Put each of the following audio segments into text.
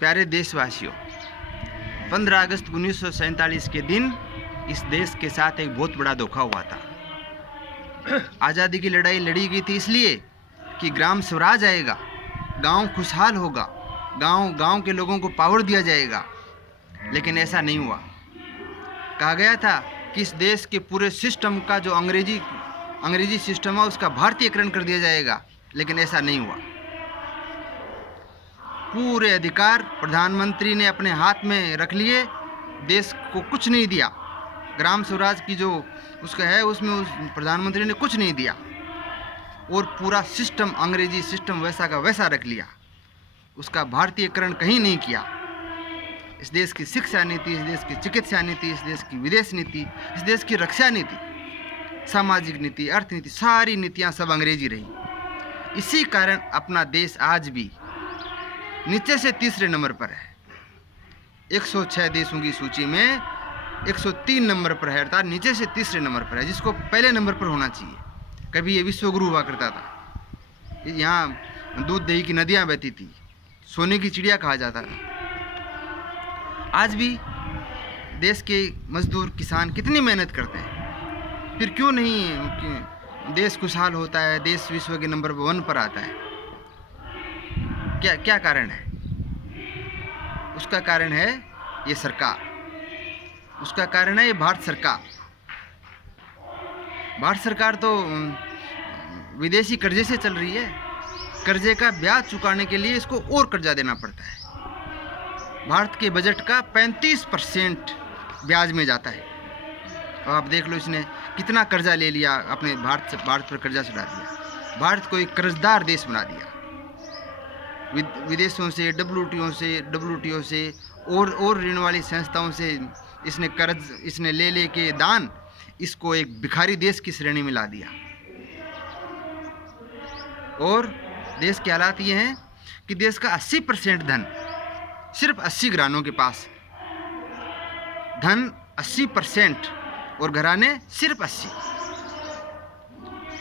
प्यारे देशवासियों, 15 अगस्त 1947 के दिन इस देश के साथ एक बहुत बड़ा धोखा हुआ था। आज़ादी की लड़ाई लड़ी गई थी इसलिए कि ग्राम स्वराज आएगा, गांव खुशहाल होगा, गांव के लोगों को पावर दिया जाएगा, लेकिन ऐसा नहीं हुआ। कहा गया था कि इस देश के पूरे सिस्टम का जो अंग्रेजी सिस्टम है उसका भारतीयकरण कर दिया जाएगा, लेकिन ऐसा नहीं हुआ। पूरे अधिकार प्रधानमंत्री ने अपने हाथ में रख लिए, देश को कुछ नहीं दिया। ग्राम स्वराज की जो उसका है उसमें उस प्रधानमंत्री ने कुछ नहीं दिया और पूरा सिस्टम अंग्रेजी सिस्टम वैसा का वैसा रख लिया, उसका भारतीयकरण कहीं नहीं किया। इस देश की शिक्षा नीति, इस देश की चिकित्सा नीति, इस देश की विदेश नीति, इस देश की रक्षा नीति, सामाजिक नीति, अर्थ नीति, सारी नीतियां सब अंग्रेजी रही। इसी कारण अपना देश आज भी नीचे से तीसरे नंबर पर है। 106 देशों की सूची में 103 नंबर पर है, अर्थात नीचे से तीसरे नंबर पर है, जिसको पहले नंबर पर होना चाहिए। कभी ये विश्व गुरु हुआ करता था, यहाँ दूध दही की नदियाँ बहती थी, सोने की चिड़िया कहा जाता था। आज भी देश के मजदूर किसान कितनी मेहनत करते हैं, फिर क्यों नहीं देश खुशहाल होता है, देश विश्व के नंबर 1 पर आता है? क्या कारण है? उसका कारण है ये सरकार, उसका कारण है ये भारत सरकार। भारत सरकार तो विदेशी कर्जे से चल रही है। कर्जे का ब्याज चुकाने के लिए इसको और कर्जा देना पड़ता है। भारत के बजट का 35% ब्याज में जाता है। अब आप देख लो इसने कितना कर्जा ले लिया, अपने भारत पर कर्जा चढ़ा दिया, भारत को एक कर्जदार देश बना दिया। विदेशों से, डब्ल्यूटीओ से और ऋण वाली संस्थाओं से इसने ले के दान इसको एक भिखारी देश की श्रेणी में ला दिया। और देश के हालात ये हैं कि देश का 80% धन सिर्फ 80 घरानों के पास, धन 80% और घराने सिर्फ 80,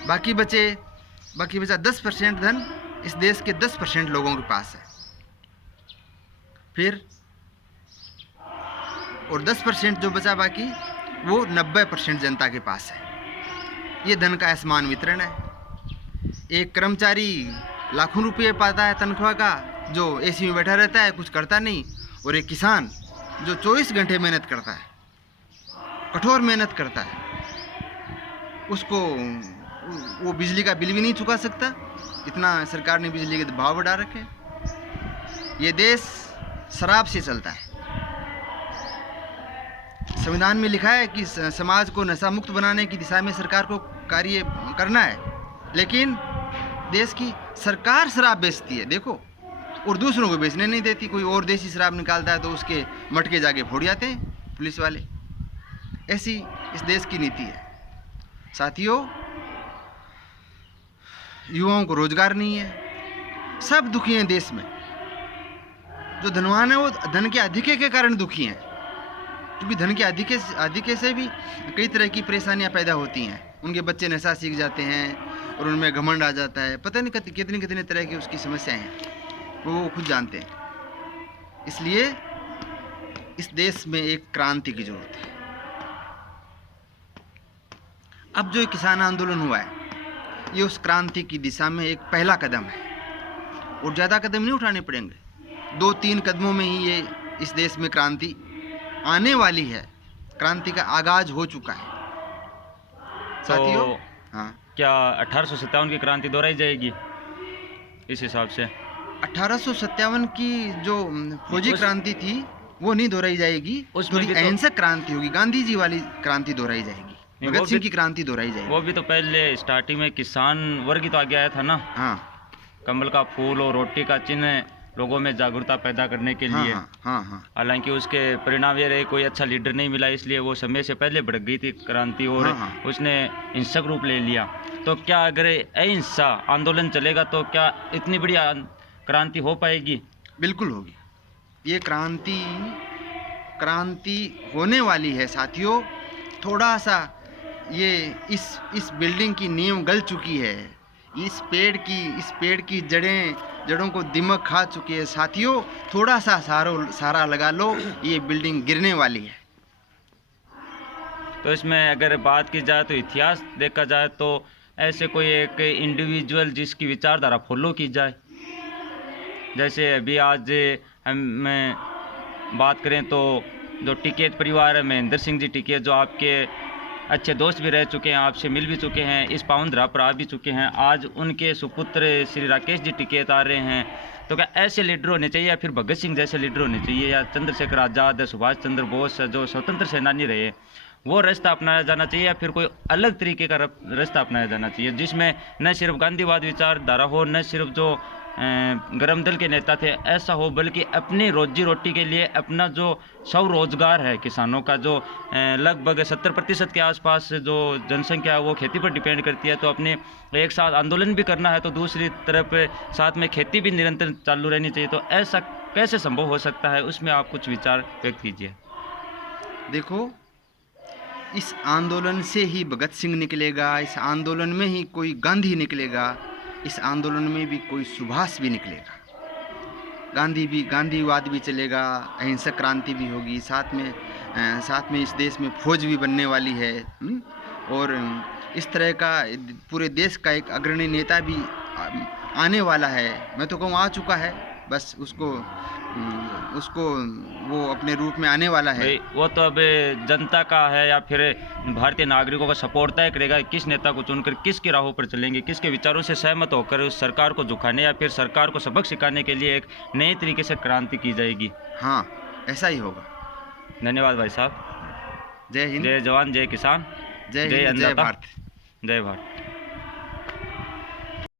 बाकी बचा 10% धन इस देश के 10% लोगों के पास है। फिर और 10% जो बचा बाकी वो 90% जनता के पास है। ये धन का असमान वितरण है। एक कर्मचारी लाखों रुपये पाता है तनख्वाह का, जो एसी में बैठा रहता है, कुछ करता नहीं, और एक किसान जो 24 घंटे मेहनत करता है, कठोर मेहनत करता है, उसको वो बिजली का बिल भी नहीं चुका सकता, इतना सरकार ने बिजली के भाव बढ़ा रखे। ये देश शराब से चलता है। संविधान में लिखा है कि समाज को नशा मुक्त बनाने की दिशा में सरकार को कार्य करना है, लेकिन देश की सरकार शराब बेचती है, देखो, और दूसरों को बेचने नहीं देती। कोई और देसी शराब निकालता है तो उसके मटके जाके फोड़ जाते हैं पुलिस वाले। ऐसी इस देश की नीति है। साथियों, युवाओं को रोजगार नहीं है, सब दुखी हैं देश में। जो धनवान है वो धन के अधिके के कारण दुखी हैं, क्योंकि धन के अधिके से भी कई तरह की परेशानियां पैदा होती हैं। उनके बच्चे नशा सीख जाते हैं और उनमें घमंड आ जाता है, पता नहीं कितनी तरह की उसकी समस्याएं हैं, वो खुद जानते हैं। इसलिए इस देश में एक क्रांति की जरूरत है। अब जो किसान आंदोलन हुआ है, ये उस क्रांति की दिशा में एक पहला कदम है, और ज़्यादा कदम नहीं उठाने पड़ेंगे। 2-3 कदमों में ही ये इस देश में क्रांति आने वाली है। क्रांति का आगाज हो चुका है। साथियों, हाँ, क्या 1857 की क्रांति दोहराई जाएगी इस हिसाब से? 1857 की जो फौजी क्रांति थी वो नहीं दोहराई जाएगी, उसमें अहिंसक क्रांति होगी, गांधी जी वाली क्रांति दोहराई जाएगी, भगत सिंह की क्रांति दोहराई जाएगी। वो भी तो पहले स्टार्टिंग में किसान वर्ग ही तो आगे आया था ना। हाँ, कमल का फूल और रोटी का चिन्ह लोगों में जागरूकता पैदा करने के लिए। हाँ। हालांकि उसके परिणाम ये रहे, कोई अच्छा लीडर नहीं मिला, इसलिए वो समय से पहले भड़क गई थी क्रांति और उसने हिंसक रूप ले लिया। तो क्या अगर अहिंसा आंदोलन चलेगा तो क्या इतनी बड़ी क्रांति हो पाएगी? बिल्कुल होगी। ये क्रांति होने वाली है साथियों। थोड़ा सा ये इस बिल्डिंग की नींव गल चुकी है, इस पेड़ की जड़ों को दिमक खा चुकी है साथियों। थोड़ा सा सहारा लगा लो, ये बिल्डिंग गिरने वाली है। तो इसमें अगर बात की जाए तो इतिहास देखा जाए तो ऐसे कोई एक इंडिविजुअल जिसकी विचारधारा फॉलो की जाए, जैसे अभी आज हम बात करें तो जो टिकैत परिवार है, महेंद्र सिंह जी टिकैत, जो आपके अच्छे दोस्त भी रह चुके हैं, आपसे मिल भी चुके हैं, इस पावन धरा पर आ भी चुके हैं। आज उनके सुपुत्र श्री राकेश जी टिकैत आ रहे हैं। तो क्या ऐसे लीडर होने चाहिए या फिर भगत सिंह जैसे लीडर होने चाहिए, या चंद्रशेखर आज़ाद, सुभाष चंद्र बोस जो स्वतंत्र सेनानी रहे, वो रास्ता अपनाया जाना चाहिए, या फिर कोई अलग तरीके का रास्ता अपनाया जाना चाहिए जिसमें न सिर्फ गांधीवाद विचारधारा हो, न सिर्फ जो गरम दल के नेता थे ऐसा हो, बल्कि अपनी रोजी रोटी के लिए अपना जो स्वरोजगार है किसानों का, जो लगभग 70% के आसपास जो जनसंख्या है वो खेती पर डिपेंड करती है, तो अपने एक साथ आंदोलन भी करना है तो दूसरी तरफ साथ में खेती भी निरंतर चालू रहनी चाहिए। तो ऐसा कैसे संभव हो सकता है, उसमें आप कुछ विचार व्यक्त कीजिए। देखो, इस आंदोलन से ही भगत सिंह निकलेगा, इस आंदोलन में ही कोई गांधी निकलेगा, इस आंदोलन में भी कोई सुभाष भी निकलेगा, गांधीवाद भी चलेगा, अहिंसक क्रांति भी होगी, साथ में इस देश में फौज भी बनने वाली है। और इस तरह का पूरे देश का एक अग्रणी नेता भी आने वाला है। मैं तो कहूँ आ चुका है, बस उसको वो अपने रूप में आने वाला है। वो तो अब जनता का है या फिर भारतीय नागरिकों का सपोर्ट तय करेगा किस नेता को चुनकर किसकी राहों पर चलेंगे, किसके विचारों से सहमत होकर उस सरकार को झुकाने या फिर सरकार को सबक सिखाने के लिए एक नए तरीके से क्रांति की जाएगी। हाँ, ऐसा ही होगा। धन्यवाद भाई साहब। जय हिंद, जय जवान, जय किसान, जय हिंद, जय भारत। जय भारत।